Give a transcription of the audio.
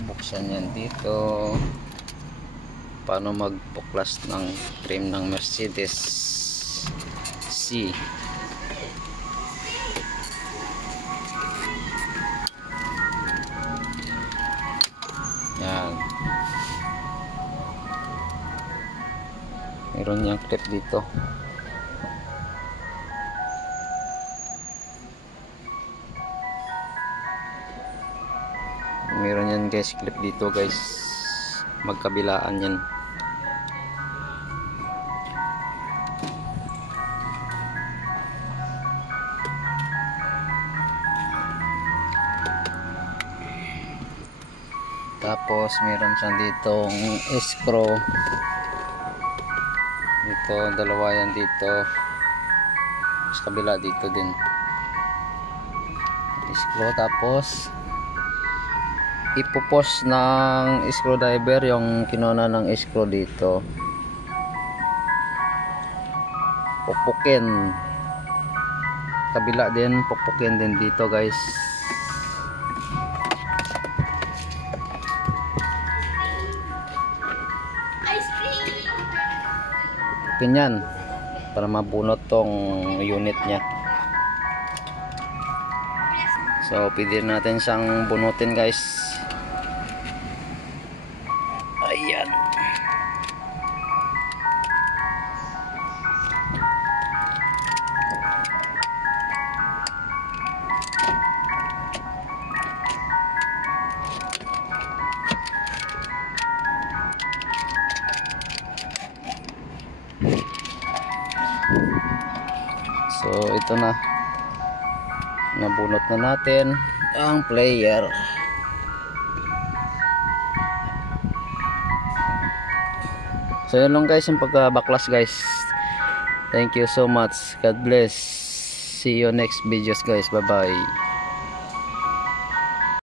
bubuksan yan dito. Paano magpuklas ng trim ng Mercedes C. Yan, meron yung clip dito. Meron yan guys, clip dito guys, magkabilaan yan. Tapos meron siyang ditong screw dito, dalawa yan dito, sa kabila dito din screw. Tapos ipupos ng screwdriver yung kinona ng screw dito, pupukin kabila din, pupukin din dito guys. Ganyan para mabunot tong unit nya. So pwede natin siyang bunutin guys. Ayan. So ito na, nabunot na natin ang player. So yun lang guys yung pagkabaklas guys. Thank you so much, God bless, see you next videos guys, bye bye.